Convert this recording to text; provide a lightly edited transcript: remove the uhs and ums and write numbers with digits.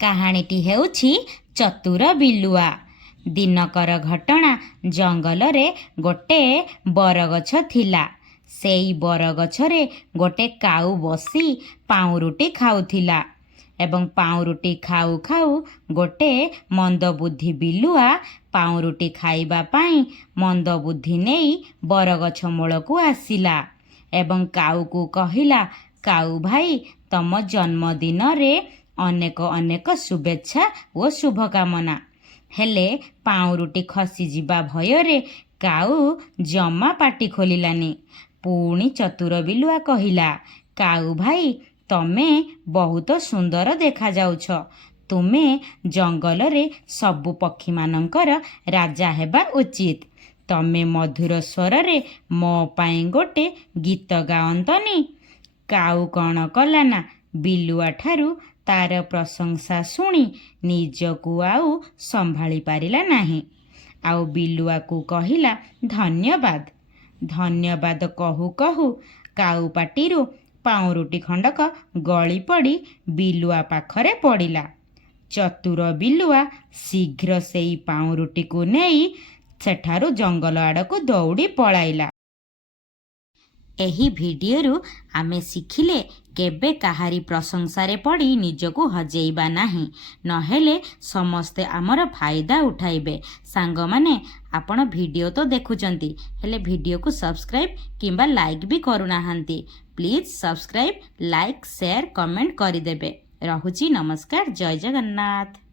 କାହାଣୀଟି ହେଉଛି ଚତୁର ବିଲୁଆ। ଦିନକର ଘଟଣା। ଜଙ୍ଗଲରେ ଗୋଟେ ବରଗଛ ଥିଲା। ସେଇ ବରଗଛରେ ଗୋଟେ କାଉ ବସି ପାଉଁରୁଟି ଖାଉଥିଲା ଏବଂ ପାଉଁରୁଟି ଖାଉ ଖାଉ ଗୋଟେ ମନ୍ଦବୁଦ୍ଧି ବିଲୁଆ ପାଉଁରୁଟି ଖାଇବା ପାଇଁ ମନ୍ଦବୁଦ୍ଧି ନେଇ ବରଗଛ ମୂଳକୁ ଆସିଲା ଏବଂ କାଉକୁ କହିଲା, କାଉ ଭାଇ, ତମ ଜନ୍ମଦିନରେ ଅନେକ ଅନେକ ଶୁଭେଚ୍ଛା ଓ ଶୁଭକାମନା। ହେଲେ ପାଉଁରୁଟି ଖସିଯିବା ଭୟରେ କାଉ ଜମା ପାଟି ଖୋଲିଲାନି। ପୁଣି ଚତୁର ବିଲୁଆ କହିଲା, କାଉ ଭାଇ, ତମେ ବହୁତ ସୁନ୍ଦର ଦେଖାଯାଉଛ। ତୁମେ ଜଙ୍ଗଲରେ ସବୁ ପକ୍ଷୀମାନଙ୍କର ରାଜା ହେବା ଉଚିତ। ତମେ ମଧୁର ସ୍ୱରରେ ମୋ ପାଇଁ ଗୋଟେ ଗୀତ ଗାଅନ୍ତନି? କାଉ କ'ଣ କଲା ନା ବିଲୁଆ ଠାରୁ ତାର ପ୍ରଶଂସା ଶୁଣି ନିଜକୁ ଆଉ ସମ୍ଭାଳି ପାରିଲା ନାହିଁ। ଆଉ ବିଲୁଆକୁ କହିଲା, ଧନ୍ୟବାଦ। ଧନ୍ୟବାଦ କହୁ କହୁ କାଉ ପାଟିରୁ ପାଉଁରୁଟି ଖଣ୍ଡକ ଗଳି ପଡ଼ି ବିଲୁଆ ପାଖରେ ପଡ଼ିଲା। ଚତୁର ବିଲୁଆ ଶୀଘ୍ର ସେଇ ପାଉଁରୁଟିକୁ ନେଇ ସେଠାରୁ ଜଙ୍ଗଲ ଆଡ଼କୁ ଦୌଡ଼ି ପଳାଇଲା। ଏହି ଭିଡ଼ିଓରୁ ଆମେ ଶିଖିଲେ କେବେ କାହାରି ପ୍ରଶଂସାରେ ପଡ଼ି ନିଜକୁ ହଜେଇବା ନାହିଁ, ନହେଲେ ସମସ୍ତେ ଆମର ଫାଇଦା ଉଠାଇବେ। ସାଙ୍ଗମାନେ, ଆପଣ ଭିଡ଼ିଓ ତ ଦେଖୁଛନ୍ତି, ହେଲେ ଭିଡ଼ିଓକୁ ସବସ୍କ୍ରାଇବ୍ କିମ୍ବା ଲାଇକ୍ ବି କରୁନାହାନ୍ତି। Please subscribe, like, share, comment କରିଦେବେ। ରହୁଛି, ନମସ୍କାର, ଜୟ ଜଗନ୍ନାଥ।